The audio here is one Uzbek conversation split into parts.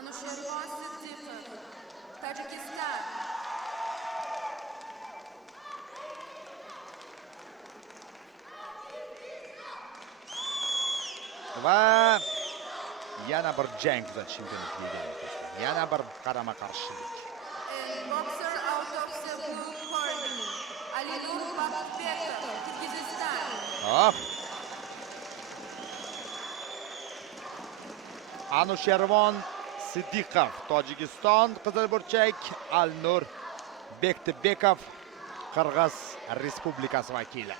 Anusharwan Siddiqov, Tajikistan. Va yana bir jang kuzatishimiz mumkin. Yana bir qarama-qarshilik. Boxer out of the blue corner, Alinur Bakbekov, Kyrgyzstan. Hop. Anusharwan Siddiqov, Tojikiston, qizil burchak. Alnur Bektirbekov, Qirg'iz Respublikasi vakili.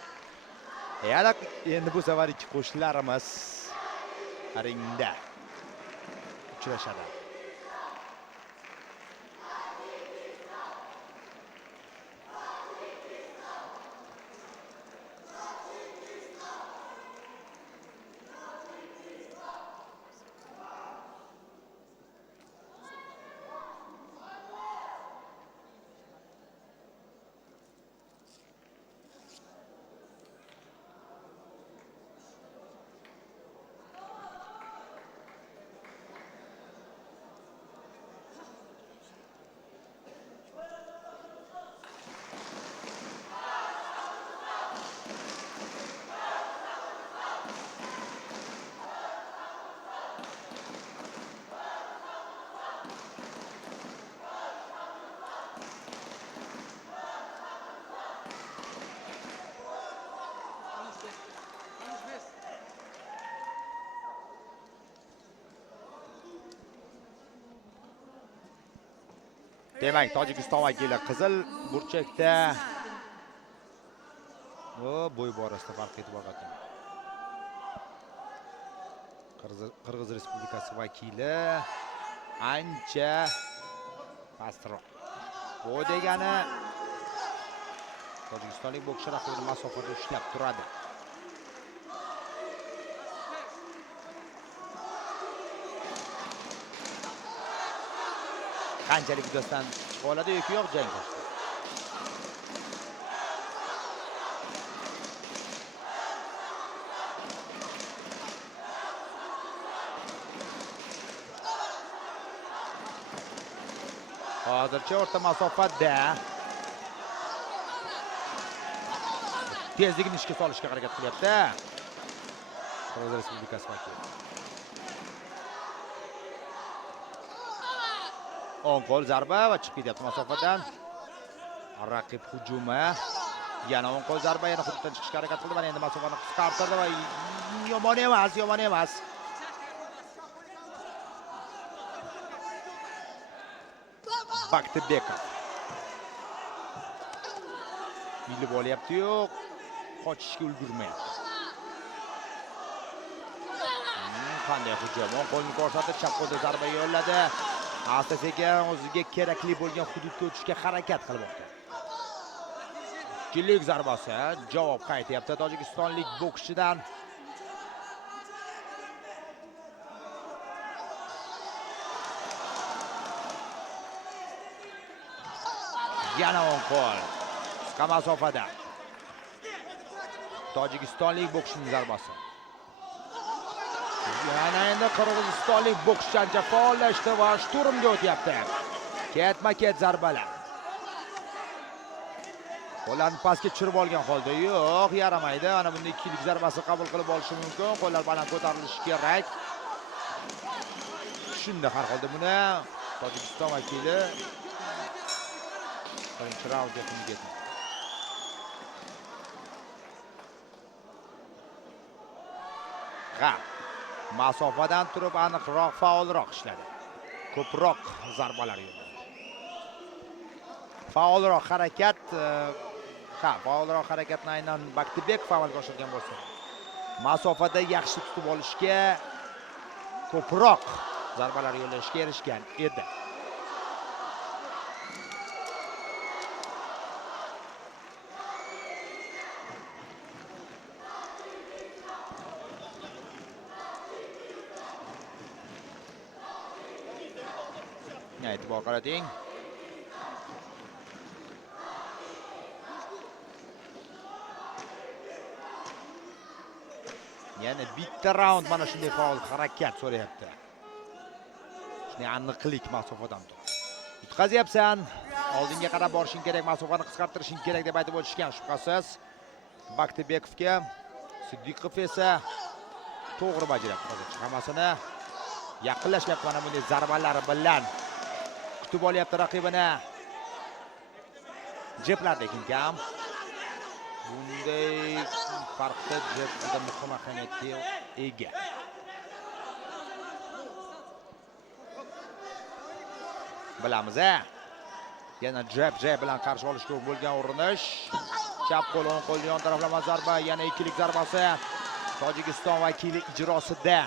Yana endi bu safar ikki qo'shnilarimiz ringda uchrashadi. Demak, Tojikiston vakili qizil burchakda. Bo'y borasida farq etib oladi. Qirg'iz Respublikasi vakili ancha pastroq. Bu degani Tojikistonlik bokschi raqibini masofada ushlab turadi. Qanchalik uddasidan chiqib oladi yoki yo'q jang boshqa. Hozircha o'rta masofada tezligini ishga solishga harakat qilyapti. Qirg'iz Respublikasi vakili. O'ng qo'l zarba va chiqib ketyapti masofadan. Raqib hujumi. Yana o'ng qo'l zarba, yana hududdan chiqishga harakat qildi. Mana endi masofani qisqartirdi va yomon emas. Baktirbekov. Bilib olyapti-yu, qochishga ulgurmayapti. Qanday hujum? O'ng qo'lni ko'rsatib, chap qo'lda zarba yo'lladi. Asta-sekin o'ziga kerakli bo'lgan hududga o'tishga harakat qilmoqda. Ikkilik zarbasi javob qaytyapti tojikistonlik bokschidan. Yana o'ng qo'l. Qisqa masofada. Tojikistonlik bokschining zarbasi. Yana endi qirg'izistonlik bokschi ancha faollashdi va shturmga o'tyapti. Ketma-ket zarbalar. Qo'llarni pastga tushirib olgan holda, yo'q, yaramaydi. Ana bunday ikkilik zarbasi qabul qilib olishi mumkin. Qo'llar baland ko'tarilishi kerak. Shunda har holda buni Tojikiston vakili birinchi raundga ketdi. Masofadan turib aniqroq, faolroq ishladi. Ko'proq zarbalar yo'lladi. Faolroq harakatni aynan Baktirbekov amalga oshirgan bo'lsa, masofada yaxshi tutib olishga, ko'proq zarbalar yo'llashga erishgan edi. E'tibor qarating. Yana bitta raund mana shunday faol harakat so'rayapti. aniqlik masofadan turib. Yutqazyapsan. Oldinga qarab borishing kerak, masofani qisqartirishing kerak deb aytib o'tishgan shubhasiz. Baktibekovga Siddiqov esa to'g'ri bajaryapti hozircha. Hammasini yaqinlashyapti mana bunday zarbalari bilan. Kutib olyapti raqibini. Jeplar lekin kam. Bunday farqda jep juda muhim ahamiyatga ega. Bilamiz-a? Yana jep bilan qarshi olishga bo'lgan urinish. Chap qo'l, o'ng qo'l yon taraflama zarba, yana ikkilik zarbasi Tojikiston vakili ijrosida.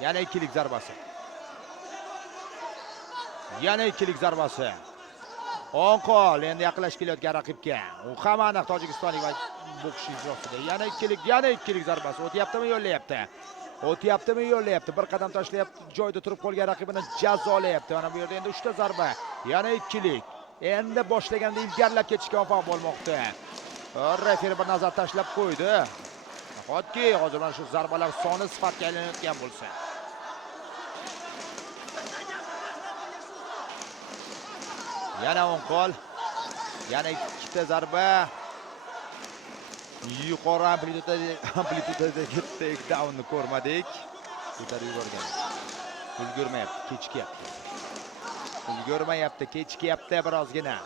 Yana ikkilik zarbasi. Yana ikkilik zarbasi. O'ng qo'l endi yaqinlashib kelayotgan raqibga. U ham aniq tojikistonlik bokschi ijrosida. Yana ikkilik zarbasi. O'tyaptimi, yo'llayapti. Yo'llayapti. Bir qadam tashlayapti. Joyda turib qolgan raqibini jazolayapti. Mana bu yerda endi 3 ta zarba. Yana ikkilik. Endi boshlaganda ilgarilab ketishga muvaffaq bo'lmoqda. Referi bir nazar tashlab qo'ydi. Nahotki hozir mana shu zarbalar soni sifatga aylanayotgan bo'lsa. Yana o'ng qo'l. Yana 2 ta zarba. Yuqori amplitudadagi takedownni ko'rmadik. Ko'tarib yuborgan. Ulgurmayapti, kechikyapti birozgina.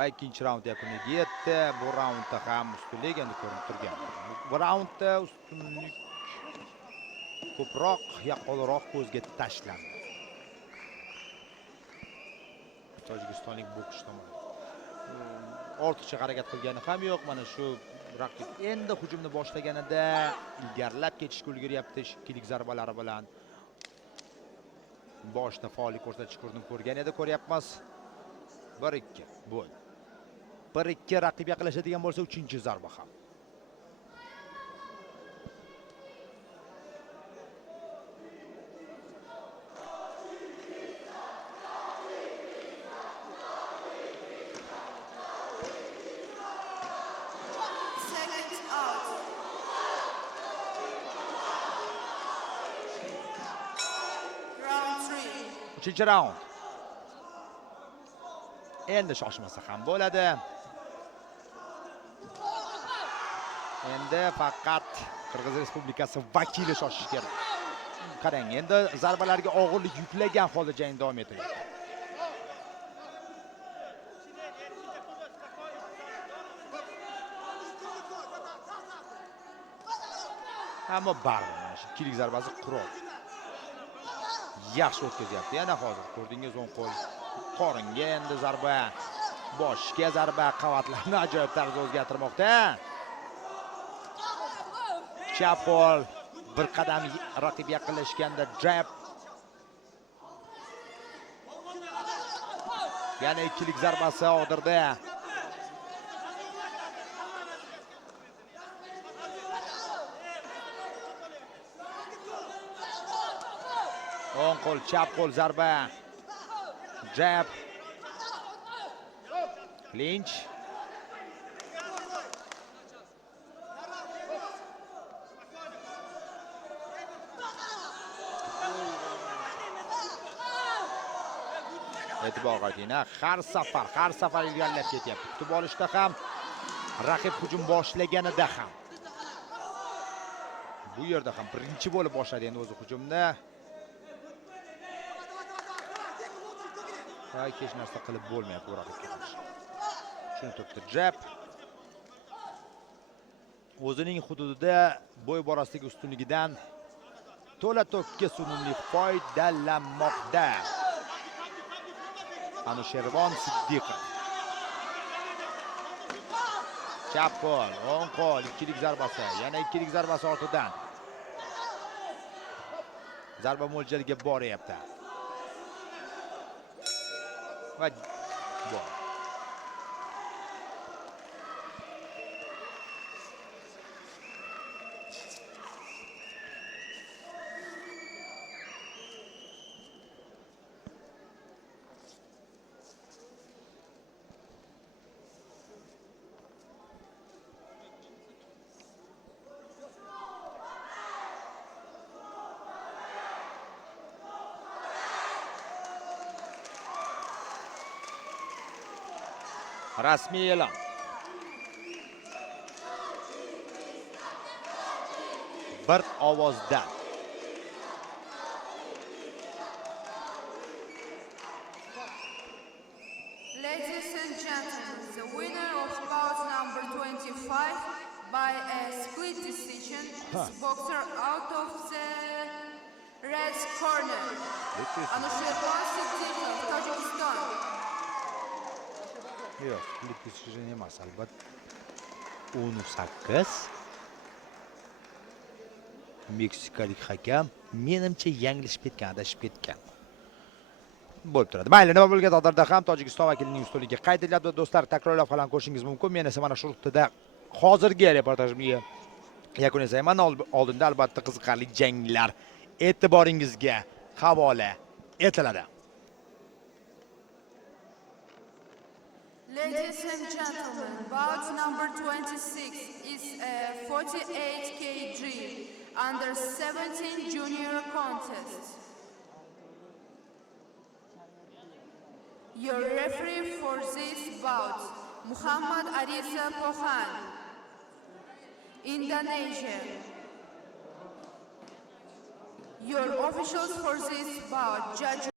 Va ikkinchi raund yakuniga yetdi. Bu raundda ham ustunlik endi ko'rinib turgan. Bu raundda ustunlik ko'proq, yaqqolroq ko'zga tashlandi. Tojikistonlik bokschi tomonidan. Ortiqcha harakat qilgani ham yo'q. Mana shu raqib endi hujumni boshlaganida ilgarilab ketishga ulguryapti ikkilik zarbalari bilan. Boshda faollik ko'rsatish urinib ko'rgan edi, ko'ryapmiz. 1-2 bo'l. 1-2 raqib yaqinlashadigan bo'lsa 3-zarba ham. Uchinchi raund. Endi shoshmasa ham bo'ladi. Endi faqat Qirg'iz Respublikasi vakili shoshish kerak. Qarang, endi zarbalarga og'irlik yuklagan holda jang davom ettiryapti. Ammo baribir mana shu ikkilik zarbasi qurol. Yaxshi o'tkazyapti. Yana hozir ko'rdingiz o'ng qo'l. Qoringa endi zarba, boshga zarba qavatlarni ajoyib tarzda o'zgartirmoqda. Chap qo'l bir qadam raqib yaqinlashganda jab. Yana ikkilik zarbasi og'dirdi. O'ng qo'l, chap qo'l zarba. Jab. Clinch. E'tibor qating, har safar ilgarilab ketyapti. Kutib olishda ham, raqib hujum boshlaganida ham. Bu yerda ham birinchi bo'lib boshladi endi o'zi hujumni. Hech narsa qilib bo'lmayapti bu raqibga qarshi. Shuni turibdi jab. O'zining hududida bo'y borasidagi ustunligidan to'la to'pga sunumli foydalanmoqda. Anushervon Siddiqov. Chap qo'l, o'ng qo'l, ikkilik zarbasi, yana ikkilik zarbasi ortidan. Zarba mo'ljaliga boryapti. Va bor. Rasmiy e'lon. Bir ovozdan. Ladies and gentlemen, the winner of bout number 25 by a split decision is boxer out of the red corner. Anushirvan Siddiqov, Tojikiston. Yo'q, split decision emas, albatta. 18. Meksikalik hakam menimcha yanglishib ketgan, adashib ketgan. Bo'lib turadi. Mayli, nima bo'lgan taqdirda ham Tojikiston vakilining ustunligi qayd etiladi. Do'stlar, takrorlab ham ko'rishingiz mumkin. Men esa mana shu nuqtada hozirgi reportajimga yakun yasaman. Oldinda albatta qiziqarli janglar e'tiboringizga havola etiladi. Ladies and gentlemen, bout number 26 is a 48 kg under 17 junior contest. Your referee for this bout, Muhammad Arisa Pohan, Indonesia. Your officials for this bout, Judge